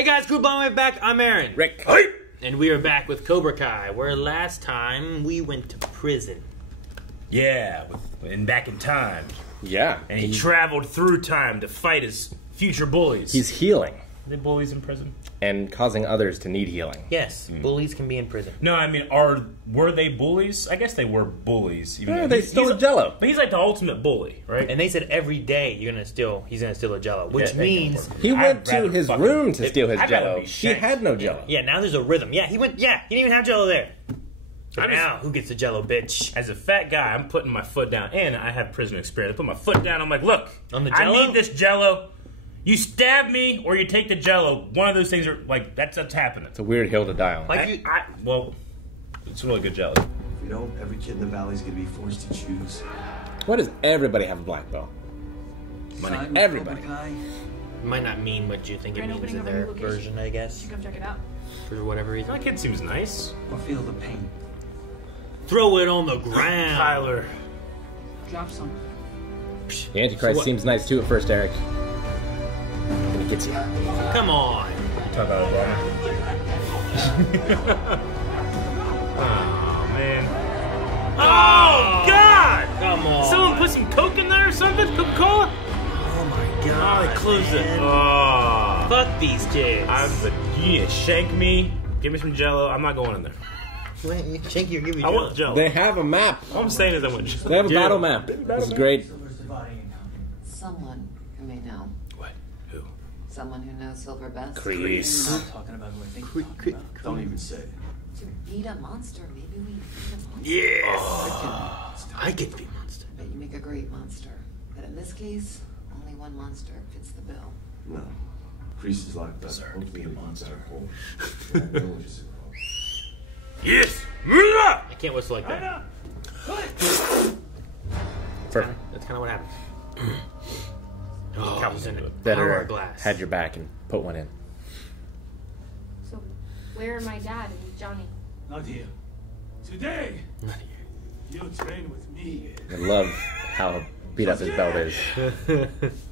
Hey guys, Group Long Way Back. I'm Aaron. Rick. Hey! And we are back with Cobra Kai, where last time we went to prison. Yeah, and back in time. Yeah. And he traveled through time to fight his future bullies. He's healing. Are they bullies in prison? And causing others to need healing. Yes, bullies can be in prison. No, I mean, were they bullies? I guess they were bullies. Even Yeah, though they stole Jello. But he's like the ultimate bully, right? And they said every day he's gonna steal a Jello, which means He went to his room to steal his I'd rather Jello. be He shanked. had no Jello. yeah, now there's a rhythm. Yeah, he didn't even have Jello there. But now, who gets the Jello, bitch? As a fat guy, I'm putting my foot down, and I have prison experience. I put my foot down. I'm like, look, On the I Jello? need this Jello. You stab me, or you take the Jello. One of those things are like that's happening. It's a weird hill to die on. Like Well, it's really good Jello. If you don't, every kid in the valley is going to be forced to choose. Why does everybody have a black belt? Money. Everybody. might not mean what you think it Grand means opening in of a their new location. version, I You guess, should come check it out. for whatever reason. That kid seems nice. Or feel the pain. Throw it on the ground. Tyler. Drop some. The Antichrist seems nice too at first, Eric. But he gets you. Come on. Talk about Obama. Oh man. Oh God! Come on. Someone put some Coke in there or something? Coca-Cola? Oh my Oh, god. they closed it. man. Oh. Fuck these kids. Yeah, shank me. Give me some Jello. I'm not going in there. Shanky or give you I want Jello. They have a map. All I'm saying is I want Jello. They have a battle map. This is great. Someone who may know. What? Who? Someone who knows Silver best. Kreese. I'm not talking about who I think you're talking about. Don't even say it. To beat a monster, maybe we beat a monster. Yes. I can be monster. But you make a great monster. But in this case, only one monster fits the bill. No. Kreese is locked up. Deserve to be a monster. Yes. I can't whistle like that. Perfect. That's kind of what happens. Oh, he's in it. Better Hourglass. had your back and put one in. So, where are my dad and Johnny? Not here. Today, Not here. you train with me. I love how beat up his belt is.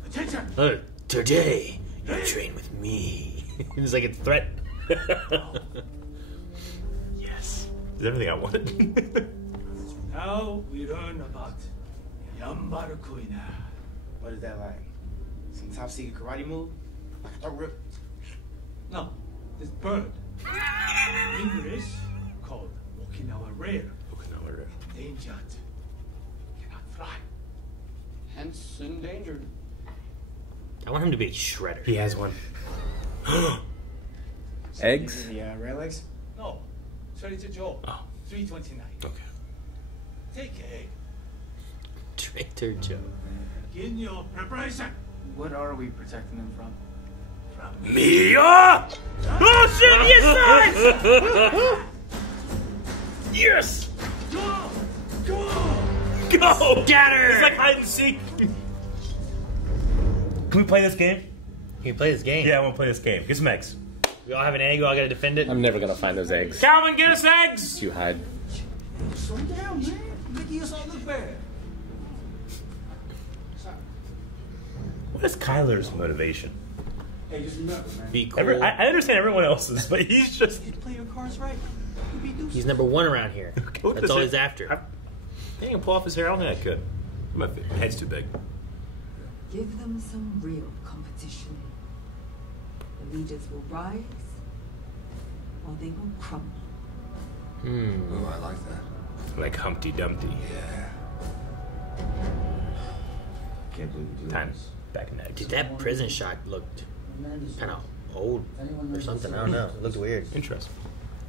Attention! Today, you train with me. It's like a threat. Yes. Is everything I wanted? Now we learn about Yambaru Kuina. What is that like? Some top secret karate move? Like a rip? No, this bird. English called Okinawa Rare. Endangered. Cannot fly. Hence endangered. I want him to be a shredder. He has one. Eggs? The rail eggs? No, Trader Joe. Oh. 329. Okay. Take egg. Traitor Joe. Begin your preparation. What are we protecting them from? From Mia! Oh shit! Yes! Yes! Go! Go! Go! Get her! It's like hide and seek. Can we play this game? Can you play this game? Yeah, I want to play this game. Get some eggs. We all have an egg. We all gotta defend it. I'm never gonna find those eggs. Calvin, get us eggs! You hide. Slow down, man. Making yourself look bad. What is Kyler's motivation? Hey, just remember, man. Be cool. I understand everyone else's, but he's just. You play your cards right. You be deuces. He's number one around here. What That's is all it? he's after. I think I can pull off his hair. I don't think I could. My head's too big. Give them some real competition. The leaders will rise, or they will crumble. Oh, I like that. Like Humpty Dumpty. Yeah. Can't believe we do Time. this. Back in eggs. Dude, that prison shot looked kind of old or something. I don't know. It looked weird. Interesting.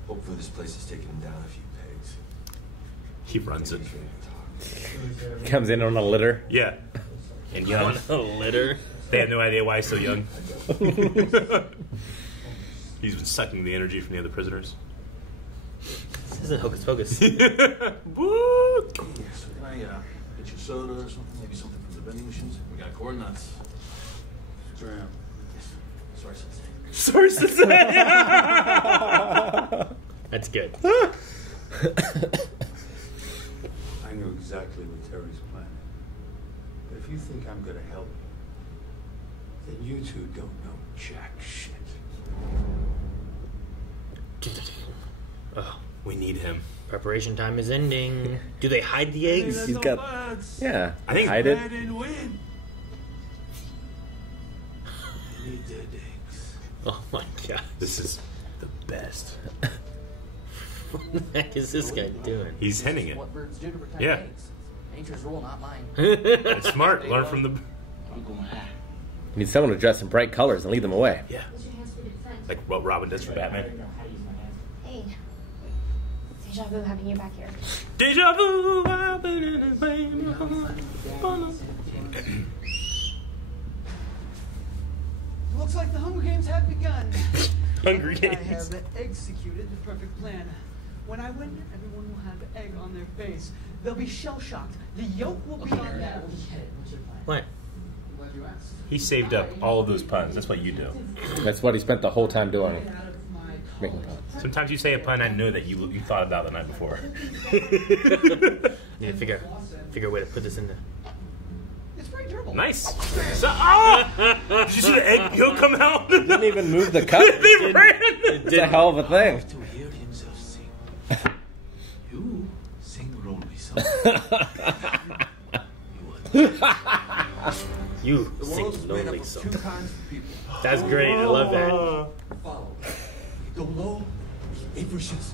Hopefully this place has taken him down a few pegs. He runs it. Comes in on a litter. Yeah. And young. On a litter. They have no idea why he's so young. He's been sucking the energy from the other prisoners. This isn't Hocus Pocus. Woo! So can I get you soda or something? Maybe something from the vending machines? We got corn nuts. Dram. Sorry, Sensei. Sorry, Sensei. That's good. I know exactly what Terry's planning. But if you think I'm gonna help you, then you two don't know jack shit. Oh, We need him. preparation time is ending. Do they hide the eggs? He's got. Yeah. I think hide it. Oh my god. This is the best. What the heck is this guy doing? He's hinting it. What birds do to protect Yeah. eggs. Nature's rule, not mine. It's smart. Learn from the. You need someone to dress in bright colors and lead them away. Yeah. Like what Robin does for Batman. Hey. Deja vu having you back here. Deja vu. I've been in a dream. Looks like the Hunger Games have begun. Hungry I Games. have executed the perfect plan. When I win, everyone will have egg on their face. They'll be shell-shocked. The yolk will be on them. What? He saved up all of those puns. That's what you do. That's what he spent the whole time doing. Making puns. Sometimes you say a pun I know that you thought about the night before. Need to figure a way to put this in there. It's very durable. Nice. So, oh! Did you see the egg yolk come out? Didn't even move the cup. They ran. It's a hell of a thing. To hear himself sing. You sing the lonely song. You The sing world's made up lonely of song. two kinds of people. That's great. I love that. Follow. You go low, aim for shits.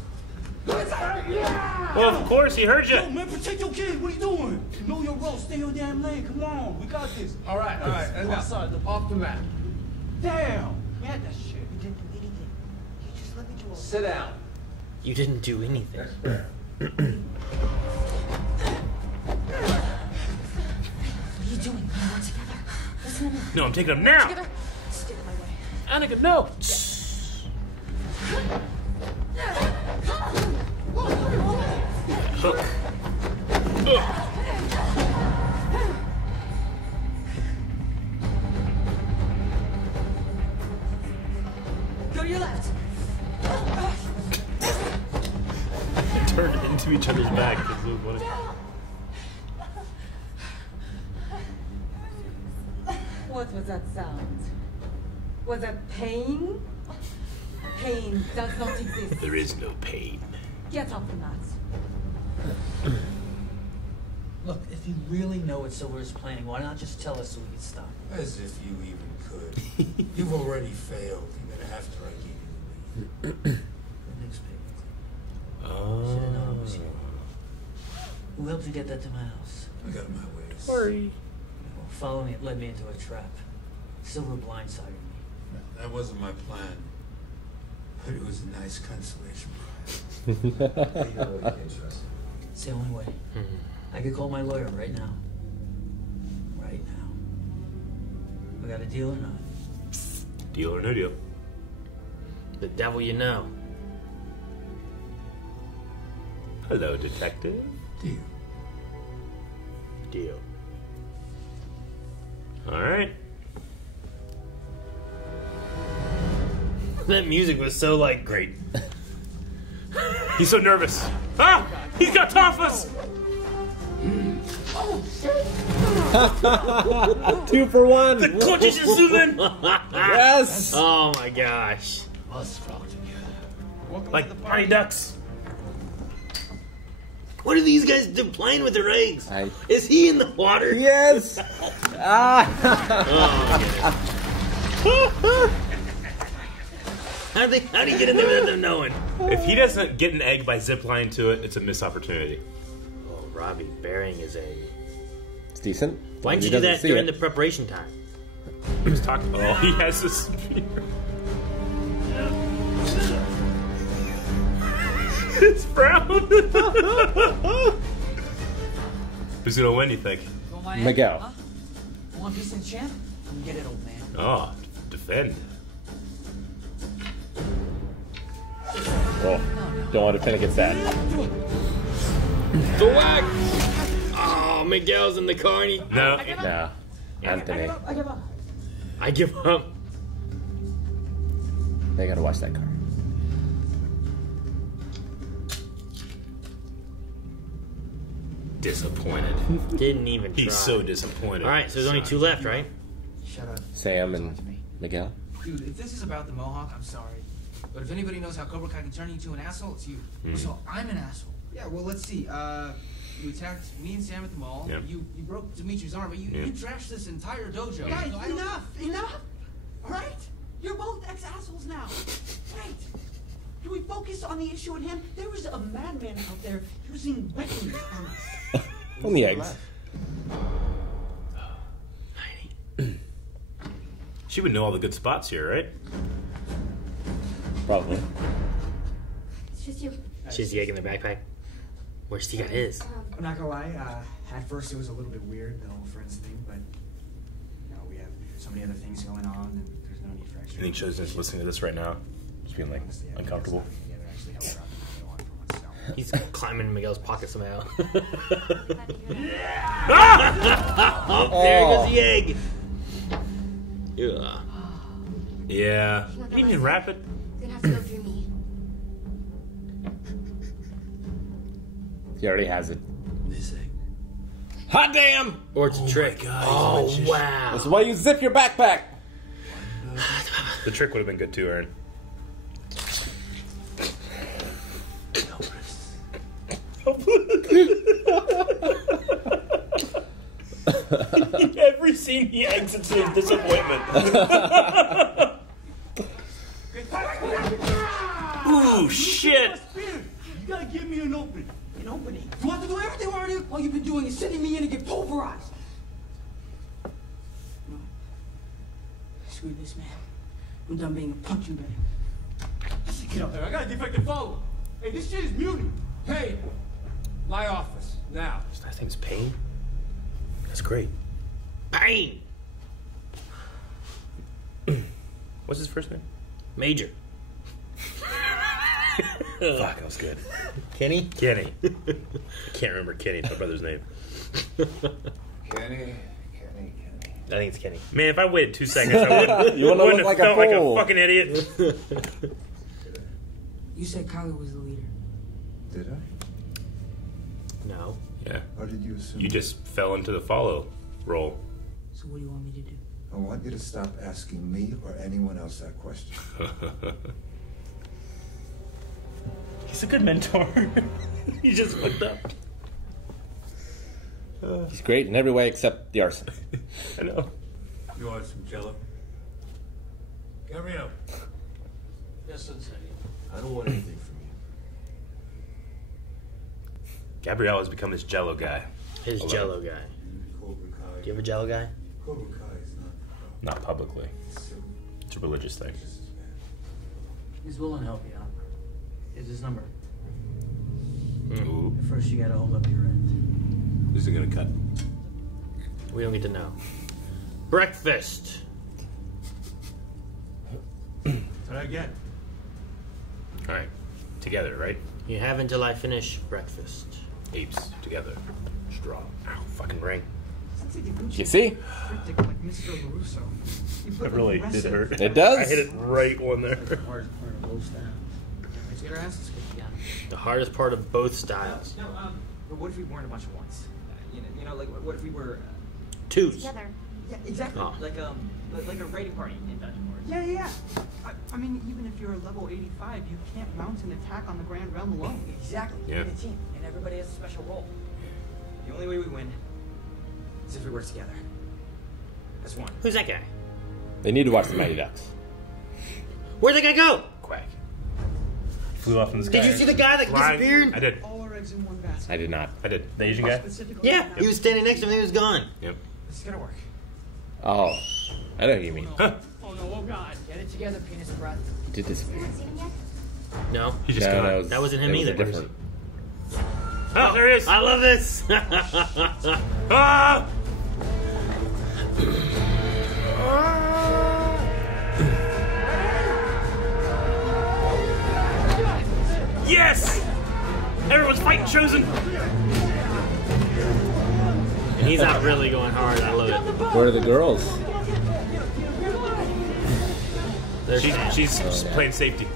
Well, of course, he heard you. Yo, man, protect your kid. What are you doing? Know your role. Stay your damn lane. Come on. We got this. All right. Let's go. Off the map. Damn. We had that shit. We didn't do anything. You just let me do all Sit down. You didn't do anything. What are you doing? We're not together. Listen to me. No, I'm taking him now. Together. Stay out of my way. Anakin, no. Hook. Go to your left. Turned into each other's back. That's so funny. What was that sound? Was that pain? Pain does not exist. There is no pain. Get off the mat. Look, if you really know what Silver is planning, why not just tell us so we can stop? As if you even could. You've already failed, even after I gave you the lead. The next paper. Should've known it was you. Who helped you get that to my house? I got my ways. Sorry. Well, following it led me into a trap. Silver blindsided me. That wasn't my plan. But it was a nice consolation prize. It's the only way. I could call my lawyer right now. Right now. We got a deal or not? Deal or no deal? The devil you know. Hello, detective. Deal. Deal. All right. That music was so like Great. He's so nervous. Ah! He's got Tophus! 2 for 1. The clutches is zooming! Yes. Oh my gosh. Us flock together. Like Mighty Ducks. What are these guys do playing with their eggs? I- Is he in the water? Yes. Ah. How do you get in there without them knowing? If he doesn't get an egg by ziplining to it, it's a missed opportunity. Oh, Robbie burying his egg. It's decent. Why didn't He you do doesn't that see during it. the preparation time? He was talking. Oh, he has this spear. It's brown. Who's gonna win, you think? You want my Miguel. Huh? You want peace and champ? Come get it, old man. Oh, defend. Oh, don't want to defend against that. The whack! Oh, Miguel's in the car and he... No. No. Anthony. I give up. They gotta watch that car. Disappointed. Didn't even try. He's so disappointed. Alright, so there's only 2 left, right? Shut up. Sam and Miguel. Dude, if this is about the Mohawk, I'm sorry. But if anybody knows how Cobra Kai can turn you into an asshole, it's you. So I'm an asshole. Yeah, well, let's see. You attacked me and Sam at the mall. Yep. You broke Dimitri's arm, but you trashed this entire dojo. Guys, enough! All right? You're both ex-assholes now. Right? Can we focus on the issue at hand? There was a madman out there using weapons on us. On the eggs. She would know all the good spots here, right? Probably. It's just you. She's the egg in the backpack. Where's he got his? I'm not gonna lie, at first it was a little bit weird, the whole friends thing, but you know, we have so many other things going on and there's no need for extra. I think Chozen's listening to this right now. Just being like uncomfortable. He's climbing Miguel's pocket somehow. There goes the egg. Yeah. You didn't even wrap it. Gonna have to go through me. He already has it. This egg. Hot damn! Or it's a trick. God, oh, wow. That's why you zip your backpack. The trick would have been good too, Aaron. Every scene he exits his disappointment. Ooh, shit! You gotta give me an opening. An opening? You want to do everything already? All you've been doing is sending me in to get pulverized. No. Screw this, man. I'm done being a punching bag. Get up there. I got a defective follow. Hey, this shit is mutiny. Hey, my office, now. His last name's Payne? That's great. Bang! What's his first name? Major. Fuck, that was good. Kenny? Kenny. I can't remember Kenny, it's my brother's name. Kenny. I think it's Kenny. Man, if I waited 2 seconds, I wouldn't, You wouldn't wouldn't look have like a felt like a fool. fucking idiot. You said Kyler was the leader. Did I? No. Yeah. Or did you assume? You just fell into the follow role. So what do you want me to do? I want you to stop asking me or anyone else that question. He's a good mentor. He just fucked up. He's great in every way except the arson. I know. You want some Jello? Gabrielle. Yes, Sensei. I don't want anything from you. Gabrielle has become his Jello guy. His Hello. Jello guy. Cobra Kai. Do you have a Jello guy? Cobra Kai is Not publicly. so It's a religious thing. just as bad. He's willing to help you out. Here's his number. Ooh. But first, you gotta hold up your end. Who's it gonna cut? We don't get to know. Breakfast. What I get? Alright. Together, right? You have until I finish breakfast. Apes. Together. Straw. Ow. Fucking ring. You see? Cryptic like Mr. LaRusso. You put That really did aggressive. hurt. It does. I hit it right on there. Hard part of both styles. Let's get our asses kicked again. The hardest part of both styles. No, but what if we weren't a bunch of ones? You know, like what if we were? Twos. Together. Yeah, exactly. Oh. Like a raiding party in Dungeon Wars. Yeah. I mean, even if you're a level 85, you can't mount an attack on the Grand Realm alone. Exactly. Yeah. In a team, and everybody has a special role. The only way we win is if we work together. As one. Who's that guy? They need to watch the Mighty Ducks. Where'd that guy go? Quack. Flew off in the sky. Did you see the guy that Flying. disappeared? I did. All our eggs in one basket. I did not. I did. The Asian guy? Specifically Yeah, he was standing next to him and he was gone. Yep. This is gonna work. Oh, I know what you mean. Huh. Oh no, oh god. Get it together, penis and breath. He did disappear. Haven't seen him yet? No. He just No, got That wasn't him it was either. different. Oh, there he is. I love this. Ah! Yes! Everyone's fighting Chozen. And he's out really going hard. I love it. Where are the girls? She's playing safety.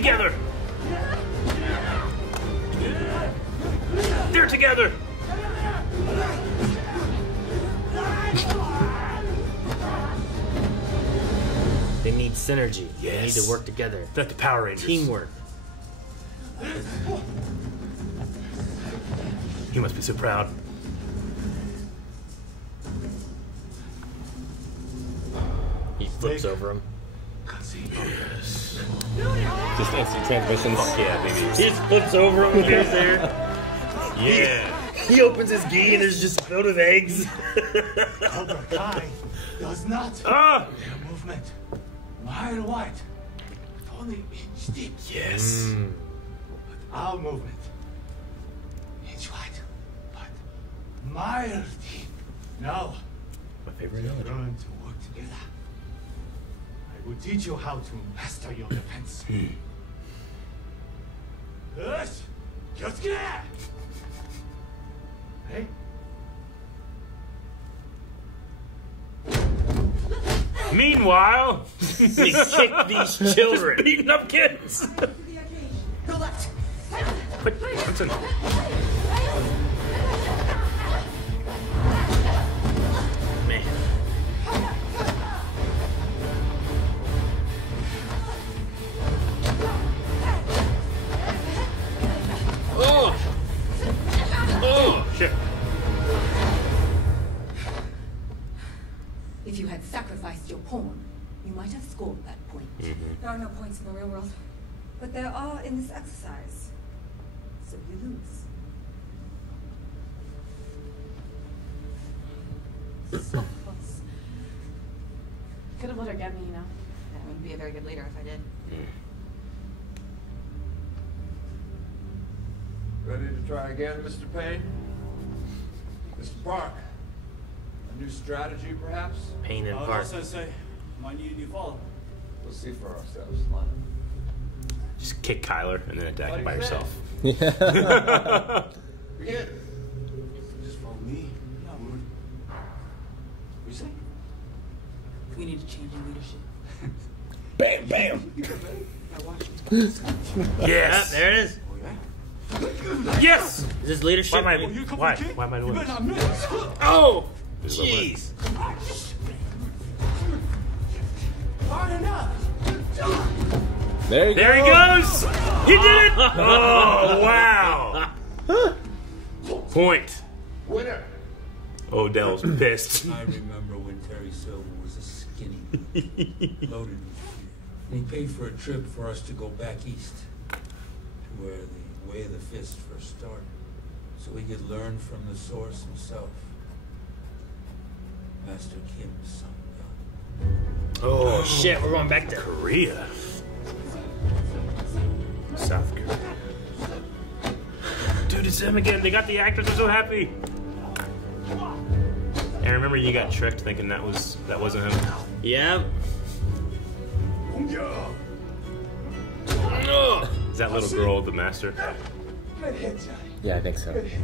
together. They're together. They need synergy. They need Yes. to work together. They're like the Power Rangers. Teamwork. He must be so proud. He flips over him. Yes. Just instant transmissions. Fuck yeah, baby. He just flips over him and goes there. Yeah. He opens his gi and there's just filled with eggs. Cobra Kai does not Ah! their movement. Mile wide. Only inch deep. Yes. But our movement. Inch wide. But mile deep. Now, My favorite you analogy. learn to work together. I will teach you how to master your defense. Yes! Kyotsuke! Hey? Meanwhile, They kick these children. beating up kids. Go left. Quick, Hudson. Man. Oh! Oh, shit. If you had sacrificed your pawn, you might have scored that point. There are no points in the real world, but there are in this exercise. So you lose. So close. Could have let her get me, you know. I wouldn't be a very good leader if I did. Ready to try again, Mr. Payne? Mr. Park? A new strategy, perhaps? Pain and No, Park. Sensei. Might need a new follow. We'll see for ourselves. Line Just kick Kyler and then attack him by What do you yourself. Begin. Just follow me. Yeah, Moon. You say? We need to change in leadership. Bam, bam. Now watch me. Yes. Yeah, there it is. Oh, yeah? Yes. Is this leadership? Why am I? Oh, you come Why? from kid? Why am I You doing better this? not miss. Oh! There's a little bit. Jeez. Hard enough. There you There go. he goes. He did it. Oh wow. Point. Winner! Odell's pissed. I remember when Terry Silver was a skinny, loaded with fear. And he paid for a trip for us to go back east, to where the way of the fist first started, so we could learn from the source himself, Master Kim's son. Oh shit, we're going back to Korea. South Korea. Dude, it's them again. They got the actors. They're so happy. And remember, you got tricked thinking that wasn't him. Yeah. Is that little girl the master? Good hit, Johnny. Yeah, I think so. Good hit.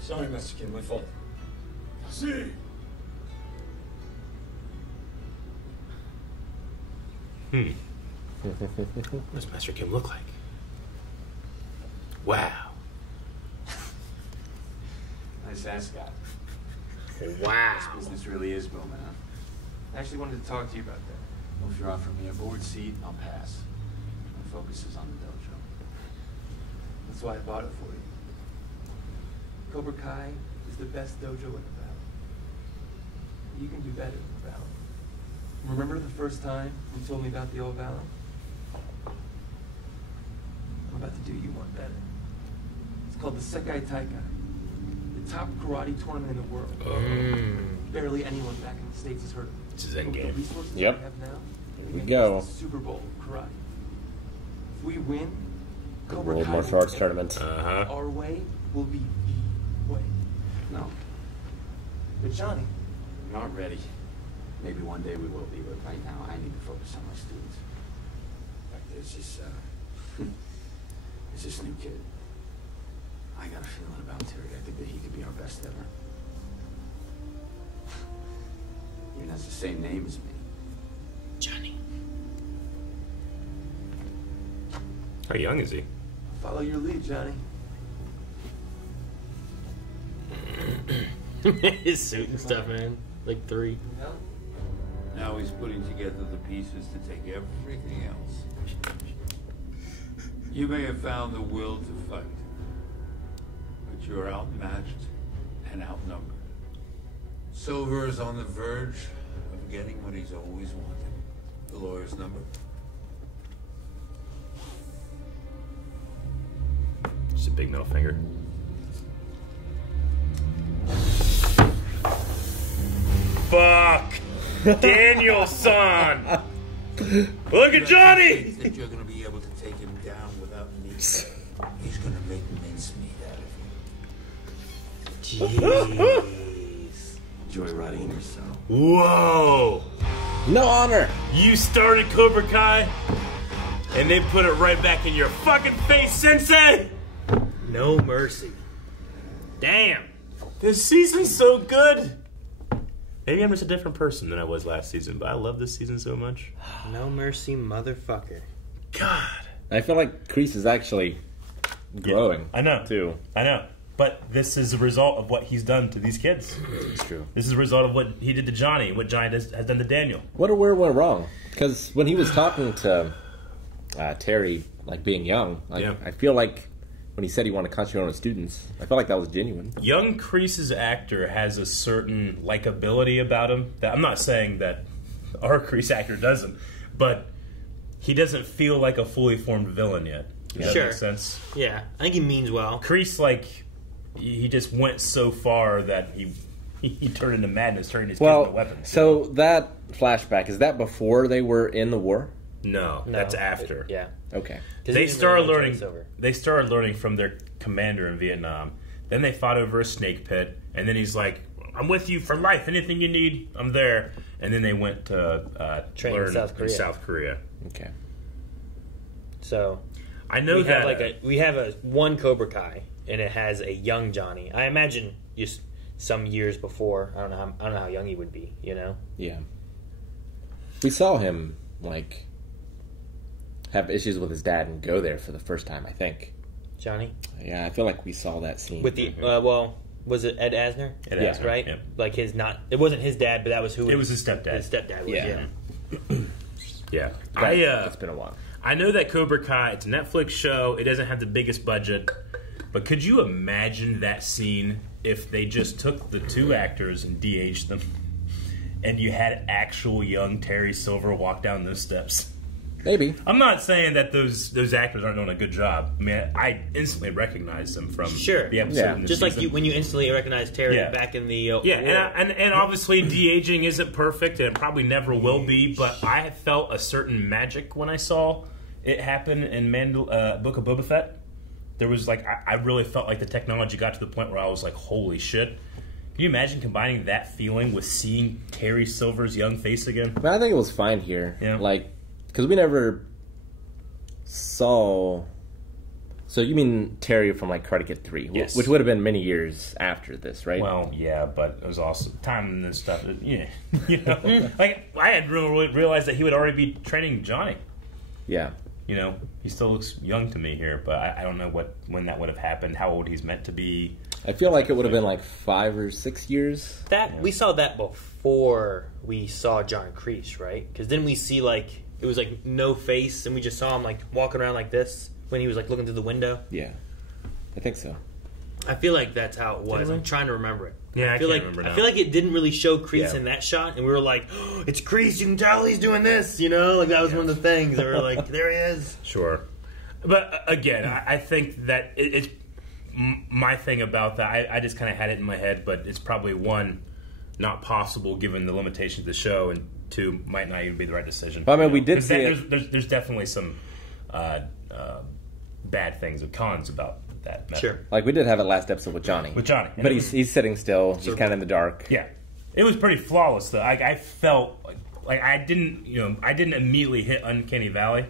Sorry, Master Kim, my fault. See. What does Master Kim look like? Wow. Nice ascot. Wow. This business really is booming, huh? I actually wanted to talk to you about that. Well, if you're offering me a board seat, I'll pass. My focus is on the dojo. That's why I bought it for you. Cobra Kai is the best dojo in the valley. You can do better in the valley. Remember the first time you told me about the old valley? I'm about to do you one better. It's called the Sekai Taikai. The top karate tournament in the world. Barely anyone back in the States has heard of it. This is But with endgame. the resources Yep. we have now, Here we make go. this the Super Bowl of karate. If we win, Cobra World Kai Martial Arts Tournament. Our way will be the way. No. But Johnny, We're not ready. Maybe one day we will be, but right now I need to focus on my students. In fact, there's this new kid. I got a feeling about Terry. I think that he could be our best ever. Even has the same name as me. Johnny. How young is he? Follow your lead, Johnny. His suit and stuff, man. Like 3. Now he's putting together the pieces to take everything else. You may have found the will to fight, but you're outmatched and outnumbered. Silver is on the verge of getting what he's always wanted. The lawyer's number. Just a big middle finger. Fuck! Daniel-san! Look at Johnny! That you're gonna be able to take him down without me. He's gonna make mincemeat out of you. Jeez. Enjoy rotting yourself. Whoa! No honor! You started Cobra Kai, and they put it right back in your fucking face, Sensei! No mercy. Damn! This season's so good! Maybe I'm just a different person than I was last season, but I love this season so much. No mercy, motherfucker. God. I feel like Kreese is actually growing. Yeah, I know. Too. I know. But this is a result of what he's done to these kids. It's true. This is a result of what he did to Johnny, what Johnny has done to Daniel. Where went wrong? Because when he was talking to Terry, like being young, I feel like when he said he wanted to concentrate on his students, I felt like that was genuine. Young Kreese's actor has a certain likability about him. That I'm not saying that our Kreese actor doesn't, but he doesn't feel like a fully formed villain yet. Does that make sense? Yeah, I think he means well. Kreese, like, he just went so far that he turned into madness, turning his kids into weapons. So that flashback, is that before they were in the war? No, that's after. Yeah. Okay. They started learning. They started learning from their commander in Vietnam. Then they fought over a snake pit, and then he's like, "I'm with you for life. Anything you need, I'm there." And then they went to learn in South Korea. Okay. So, I know that we have a one Cobra Kai, and it has a young Johnny. I imagine just some years before. I don't know how young he would be. You know. Yeah. We saw him like have issues with his dad and go there for the first time, I think. Johnny? Yeah, I feel like we saw that scene. With the, was it Ed Asner? Ed Asner, right? yeah. Like it wasn't his dad, but that was who it was his stepdad. His stepdad was, yeah. It's been a while. I know that Cobra Kai, it's a Netflix show, it doesn't have the biggest budget, but could you imagine that scene if they just took the 2 actors and de-aged them, and you had actual young Terry Silver walk down those steps? Maybe. I'm not saying that those actors aren't doing a good job. I mean, I instantly recognize them from the episode. Just like when you instantly recognize Terry back in the and obviously de-aging isn't perfect, and it probably never will be. But I felt a certain magic when I saw it happen in Book of Boba Fett. There was like I really felt like the technology got to the point where I was like, holy shit. Can you imagine combining that feeling with seeing Terry Silver's young face again? But I think it was fine here. Yeah. Like, because we never saw... So you mean Terry from, like, Karate Kid 3, yes. Which would have been many years after this, right? Well, yeah, but it was also time and stuff. Yeah, you know, like I had really realized that he would already be training Johnny. Yeah. You know, he still looks young to me here, but I don't know when that would have happened, how old he's meant to be. I feel like it would have been like 5 or 6 years. We saw that before we saw John Kreese, right? Because then we see like it was like no face, and we just saw him like walking around like this when he was like looking through the window. Yeah, I think so. I feel like that's how it was. I'm trying to remember it. Yeah, I feel can't like remember now. I feel like it didn't really show Kreese in that shot, and we were like, oh, "It's Kreese! You can tell he's doing this." You know, like that was one of the things. They were like, "There he is." Sure, but again, I think that it's my thing about that. I just kind of had it in my head, but it's probably one, not possible given the limitations of the show, and 2, might not even be the right decision. Well, I mean, we did see there's definitely some bad things or cons about that method. Sure. Like we did have it last episode with Johnny. But he's sitting still. He's kind of in the dark. Yeah. It was pretty flawless though. I felt like I didn't immediately hit Uncanny Valley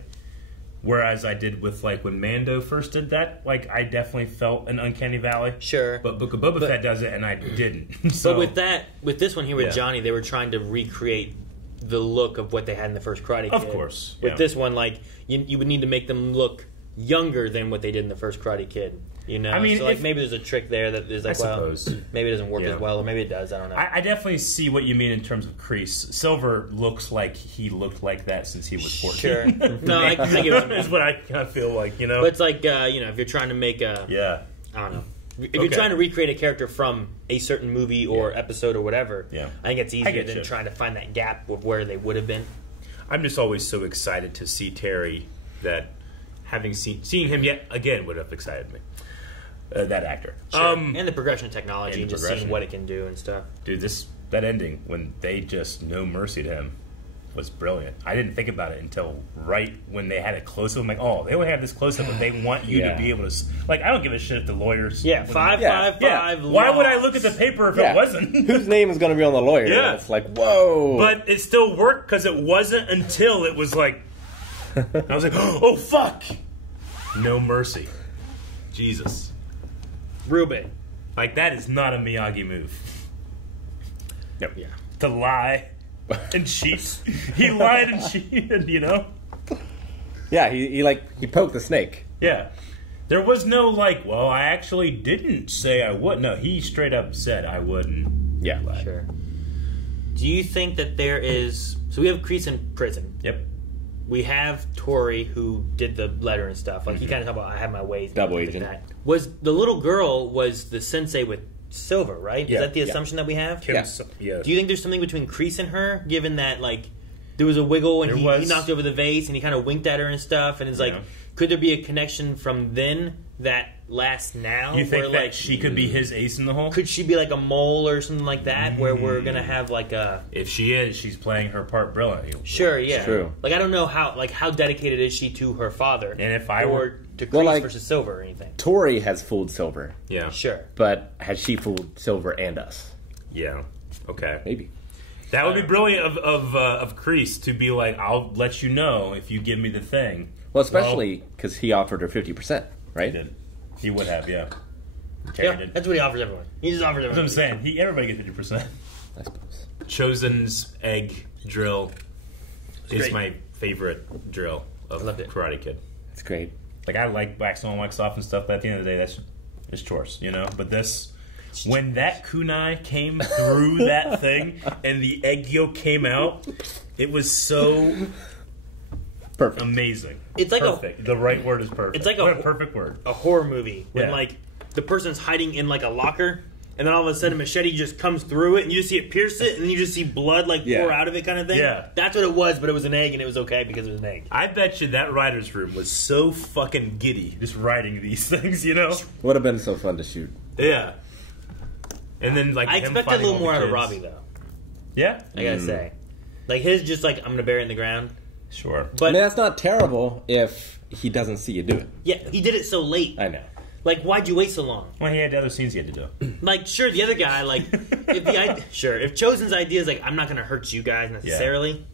Whereas I did with, like, when Mando first did that, like, I definitely felt an uncanny valley. Sure. But Book of Boba Fett does it, and I didn't. So, but with this one here with Johnny, they were trying to recreate the look of what they had in the first Karate Kid. Of course. With this one, like, you would need to make them look younger than what they did in the first Karate Kid. You know, I mean, so like maybe there's a trick there that is like, well, maybe it doesn't work as well, or maybe it does. I don't know. I definitely see what you mean in terms of Kreese. Silver looks like he looked like that since he was 14. Sure. No, I get what you mean. Is what I kind of feel like, you know. But it's like, you know, if you're trying to make a, I don't know, if you're trying to recreate a character from a certain movie or episode or whatever, I think it's easier than trying to find that gap of where they would have been. I'm just always so excited to see Terry that seeing him yet again would have excited me. That actor. Sure. And the progression of technology and just seeing what it can do and stuff. Dude, that ending when they just no mercy to him was brilliant. I didn't think about it until right when they had a close-up. I'm like, oh, they only have this close-up, but they want you to be able to... Like, I don't give a shit if the lawyers... Yeah, 555 Why would I look at the paper if it wasn't? Whose name is going to be on the lawyer? Yeah. It's like, whoa. But it still worked because it wasn't until it was like... I was like, oh, fuck! No mercy. Jesus. Ruben. Like, that is not a Miyagi move. Yep. Yeah. To lie and cheat. He lied and cheated, you know? Yeah, he poked the snake. Yeah. There was no, like, well, I actually didn't say I would. No, he straight up said I wouldn't. Yeah. Lie. Sure. Do you think that there is... So we have Kreese in prison. Yep. We have Tori, who did the letter and stuff. Like, he kind of talked about, I have my ways. Double agent. Like that. Was the little girl was the sensei with Silver, right? Yeah. Is that the assumption that we have? Yeah. Do you think there's something between Kreese and her, given that, like, there was a wiggle and he knocked over the vase and he kind of winked at her and stuff, and it's like, could there be a connection from then that lasts now? You think where, that like, she could be his ace in the hole? Could she be like a mole or something like that, where we're going to have like a... If she is, she's playing her part brilliantly. Sure, yeah. True. Like, I don't know how dedicated is she to her father. And if I were... to Kreese versus Silver or anything. Tori has fooled Silver. Yeah. Sure. But has she fooled Silver and us? Yeah. Okay. Maybe. That would be brilliant of Kreese to be like, I'll let you know if you give me the thing. Well, especially because he offered her 50%, right? He did. He would have, yeah. Yeah, that's what he offers everyone. He just offers everyone. That's what I'm saying. Everybody gets 50%. I suppose. Chozen's egg drill is great. my favorite drill of Karate Kid. It's great. Like, I like wax on, wax off and stuff, but at the end of the day, it's chores, you know? But this... When that kunai came through that thing and the egg yolk came out, it was so perfect, amazing. It's like perfect. The right word is perfect. It's like a perfect word. A horror movie when Yeah. like the person's hiding in like a locker, and then all of a sudden a machete just comes through it, and you just see it pierce it, and then you just see blood like pour out of it, kind of thing. Yeah. That's what it was, but it was an egg, and it was okay because it was an egg. I bet you that writer's room was so fucking giddy just writing these things, you know? Would have been so fun to shoot. Yeah. And then, like, I him expected a finding little all more the out of kids. Robbie, though. Yeah? I gotta say. Like, his just like, I'm gonna bury it in the ground. Sure. But I mean, that's not terrible if he doesn't see you do it. yeah, he did it so late. I know. Like, why'd you wait so long? Well, he had other scenes he had to do. Like, sure, the other guy, like, if Chozen's idea is like, I'm not gonna hurt you guys necessarily,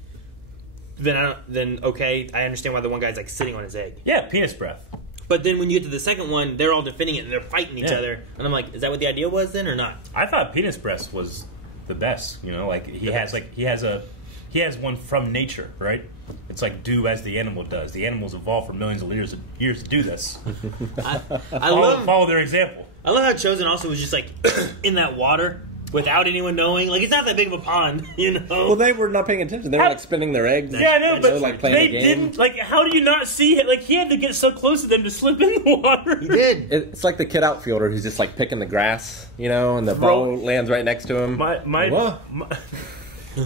then okay, I understand why the one guy's like sitting on his egg. Yeah, penis breath. But then when you get to the second one, they're all defending it and they're fighting each other, and I'm like, is that what the idea was then or not? I thought penis breath was the best. You know, like he has one from nature, right? It's like do as the animal does. The animals evolved for millions of years to do this. Follow their example. I love how Chozen also was just like in that water without anyone knowing. Like, it's not that big of a pond, you know? Well, they were not paying attention. They were like spinning their eggs. Yeah, I know, but like playing they a game. didn't. Like, how do you not see it? Like, he had to get so close to them to slip in the water. He did. It's like the kid outfielder who's just like picking the grass, you know, and the ball lands right next to him.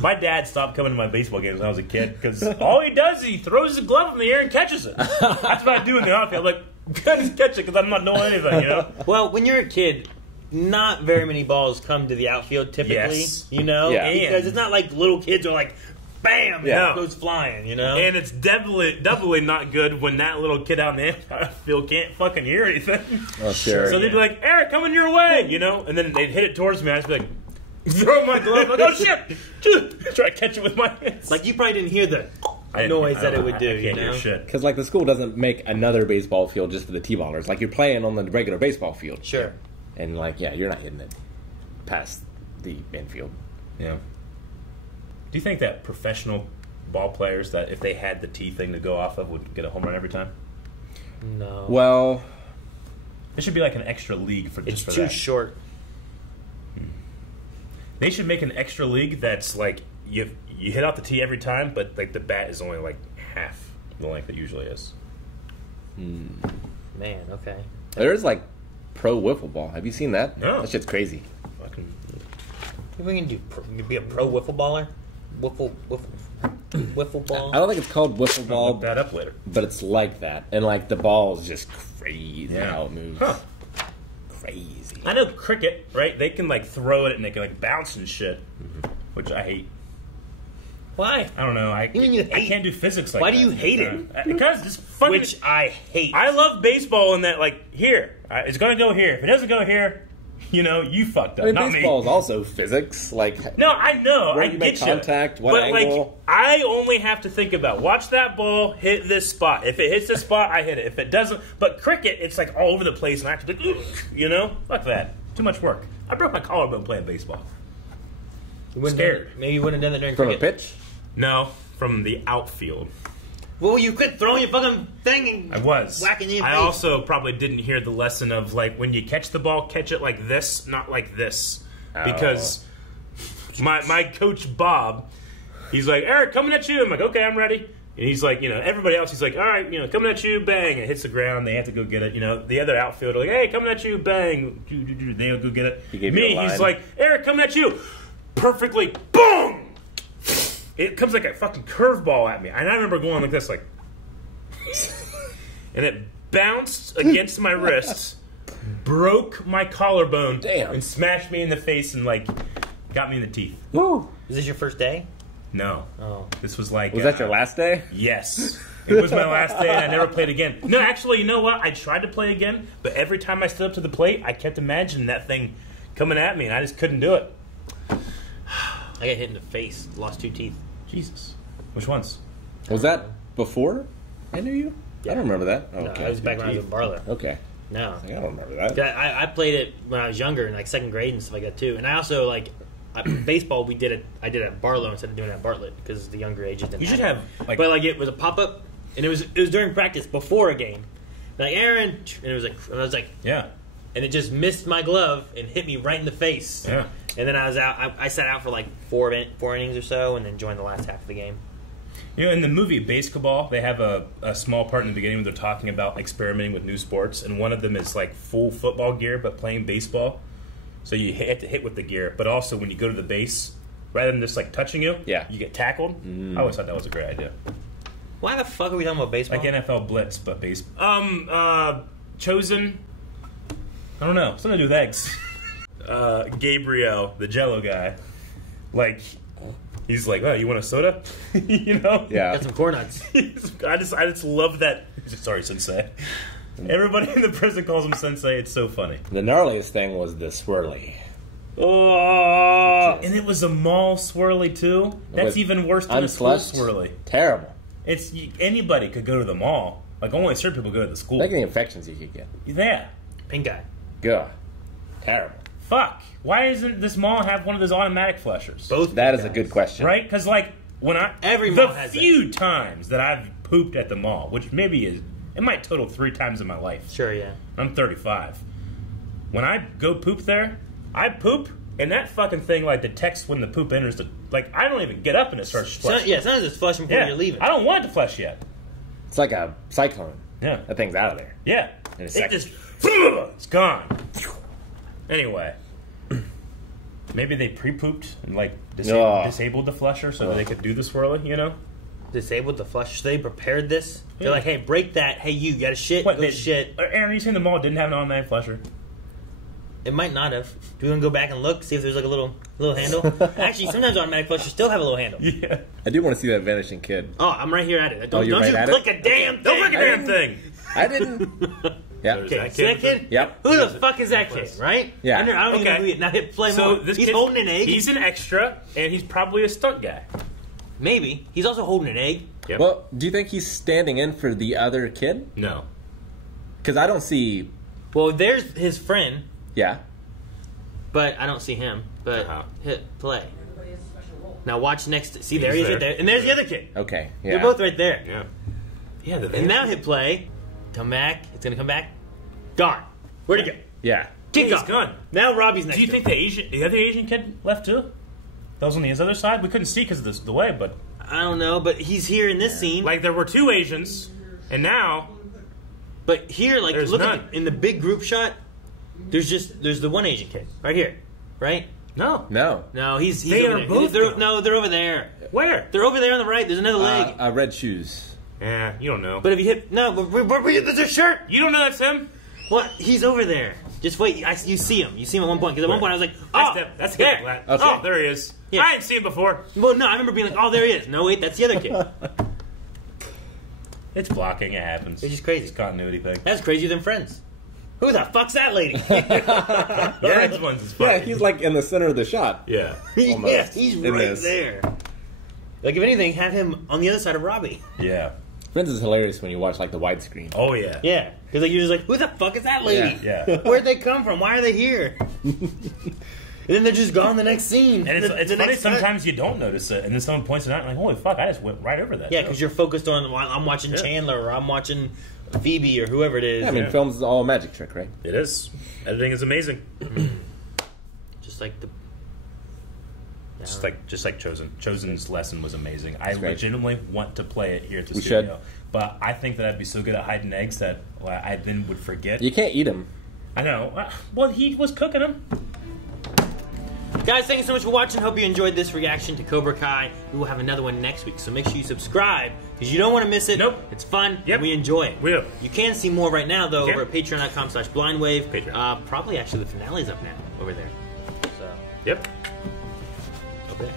My dad stopped coming to my baseball games when I was a kid because all he does is he throws his glove in the air and catches it. That's what I do in the outfield. I'm like, just catch it because I'm not doing anything, you know? Well, when you're a kid, not very many balls come to the outfield typically, you know? Yeah. Because it's not like little kids are like, bam, Yeah. it goes flying, you know? And it's doubly not good when that little kid out in the outfield can't fucking hear anything. Oh, sure. So they'd be like, Eric, coming your way, you know? And then they'd hit it towards me. I'd just be like, throw my glove. Like, oh shit! Try to catch it with my hands. Like, you probably didn't hear the... noise that it would do. I can't hear shit. Because like the school doesn't make another baseball field just for the T-ballers. Like you're playing on the regular baseball field. Sure. And like you're not hitting it past the infield. Yeah. Do you think that professional ball players, that if they had the T thing to go off of, would get a home run every time? No. Well, it should be like an extra league for just for that. It's too short. They should make an extra league that's like you hit out the tee every time, but like the bat is only like half the length it usually is. Man, okay. There's like pro wiffle ball. Have you seen that? No. That shit's crazy. Fucking. What can you do? You be a pro wiffle baller? Wiffle ball? I don't think it's called wiffle ball. I'll look that up later. But it's like that, and like the ball is just crazy how it moves. Huh. Crazy. I know cricket, right? They can like throw it and they can like bounce and shit, which I hate. Why? I don't know. I can't do physics like that. Why do you hate it? Because it's fucking. Which I hate. I love baseball in that, like, here. It's going to go here. If it doesn't go here, you fucked up. I mean, not baseball me. is also physics. Like, no, I know. where I you get make contact, what but angle. like, I only have to think about watch that ball hit this spot. If it hits this spot, I hit it. If it doesn't, but cricket, it's like all over the place, and I have to be, fuck that. Too much work. I broke my collarbone playing baseball. Scared. Maybe you wouldn't have done that during From cricket. a pitch? No, from the outfield. Well, you quit throwing your fucking thing and I was. whacking you in the I face. also probably didn't hear the lesson of, like, when you catch the ball, catch it like this, not like this. Because my coach, Bob, he's like, Eric, coming at you. I'm like, okay, I'm ready. And he's like, everybody else, he's like, all right, coming at you, bang. And it hits the ground. They have to go get it. The other outfielder, like, hey, coming at you, bang. They'll go get it. He gave you a line. He's like, Eric, coming at you. Perfectly, boom! It comes like a fucking curveball at me. And I remember going like this, like... and it bounced against my wrists, broke my collarbone, and smashed me in the face and, like, got me in the teeth. Woo! Is this your first day? No. Oh. This was like... Was that your last day? Yes. It was my last day and I never played again. No, actually, you know what? I tried to play again, but every time I stood up to the plate, I kept imagining that thing coming at me and I just couldn't do it. I got hit in the face. Lost 2 teeth. Jesus. Which ones? Was that before I knew you? Yeah. I don't remember that. No, Okay. I was back when I was in Barlow. Okay. No. I don't remember that. I played it when I was younger in like 2nd grade and stuff like that too. And I also like baseball. I did it at Barlow instead of doing it at Bartlett because the younger ages didn't. You should have like, but like it was a pop up and it was during practice before a game. Like Aaron, and it was like I was like yeah, and it just missed my glove and hit me right in the face. Yeah. And then I was out. I sat out for like 4 innings or so, and then joined the last half of the game. In the movie Basketball, they have a small part in the beginning where they're talking about experimenting with new sports, and one of them is like full football gear but playing baseball. So you have to hit with the gear, but also when you go to the base, rather than just like touching you, you get tackled. I always thought that was a great idea. Why the fuck are we talking about baseball? Like NFL Blitz, but baseball. Chozen. I don't know. Something to do with eggs. Gabriel, the Jello guy, like he's like, "Oh, you want a soda?" Yeah. Got some corn nuts. I just love that. Sorry, Sensei. Everybody in the prison calls him Sensei. It's so funny. The gnarliest thing was the swirly. Oh, and it was a mall swirly too. That's With even worse than a school unflushed? swirly. Terrible. It's anybody could go to the mall. Like only certain people go to the school. Think of the infections you could get. Yeah. Pink eye. Good. Terrible. Fuck. Why doesn't this mall have one of those automatic flushers? Both. That is a good question. Right? Because like when Every the mall has few times that I've pooped at the mall, which maybe it might total 3 times in my life. Sure, yeah. I'm 35. When I go poop there, I poop, and that fucking thing like detects when the poop enters the. Like I don't even get up and it starts flushing. Sometimes it's flushing before you're leaving. I don't want it to flush yet. It's like a cyclone. Yeah. That thing's out of there. Yeah. In a It second. just it's gone. Anyway, maybe they pre-pooped and like disabled the flusher so that they could do the swirly. Disabled the flush. So they prepared this. They're like, hey, break that. Hey, you got to shit. What? Go shit. Aaron, you saying the mall didn't have an automatic flusher? It might not have. Do we want to go back and look, see if there's like a little handle? Actually, sometimes automatic flushers still have a little handle. Yeah. I do want to see that Vanishing Kid. Oh, I'm right here at it. Don't you're right you at click it? a damn thing. Don't click a damn thing. I didn't. Yep. Okay, see that kid? Yep. Who the fuck is that kid, right? Yeah. I don't even know who he is. Now hit play So more. this He's kid- holding an egg. He's an extra, and he's probably a stunt guy. Maybe. He's also holding an egg. Yep. Well, do you think he's standing in for the other kid? No. Because I don't see... Well, there's his friend. Yeah. But I don't see him. But hit play. Now watch next. See, there he is right there. And there's the other kid. Okay. Yeah. They're both right there. Yeah. Yeah, they're there. And now hit play. Come back. It's going to come back. Gone. Where'd he go? Yeah. Kick He's off. gone. Now Robbie's next. Do you think the other Asian kid left too? That was on his other side? We couldn't see because of the way, but... I don't know, but he's here in this scene. Like, there were 2 Asians, and now... But here, like, there's look none. in the big group shot, there's the one Asian kid. Right here. Right? No. No, he's they over are there. both They're over there. Where? They're over there on the right. There's another leg. Red shoes. Yeah, you don't know. But if you hit... No, but there's a shirt. You don't know that's him? What? He's over there. Just wait. You see him. You see him at one point. Because at one point I was like, oh, that's there. Okay. Oh, there he is. Yeah. I didn't see him before. Well, no, I remember being like, oh, there he is. No, wait, that's the other kid. It's blocking. It happens. It's just crazy. It's a continuity thing. That's crazier than Friends. Who the fuck's that lady? Friends ones is funny. Yeah, he's like in the center of the shot. Yeah. Yes, he's right there. Like, if anything, have him on the other side of Robbie. Yeah. Friends is hilarious when you watch like the widescreen. Oh yeah. Yeah. Because like, you're just like, who the fuck is that lady? Yeah. Where'd they come from? Why are they here? And then they're just gone the next scene. And it's funny sometimes you don't notice it, and then someone points it out, and like, holy fuck, I just went right over that. Yeah, because you're focused on, I'm watching Chandler, or I'm watching Phoebe, or whoever it is. Yeah, I mean, film's all a magic trick, right? It is. Editing is amazing. Just like the... Just like Chozen. Chozen's lesson was amazing. I legitimately want to play it here at the We studio. should. But I think that I'd be so good at hiding eggs that I then would forget. You can't eat them. I know. Well, he was cooking them. Guys, thank you so much for watching. Hope you enjoyed this reaction to Cobra Kai. We will have another one next week, so make sure you subscribe, because you don't want to miss it. Nope. It's fun. Yep. We enjoy it. We do. You can see more right now, though, over at patreon.com/blindwave. Patreon. Probably, actually, the finale's up now, over there. So. Yep. Okay.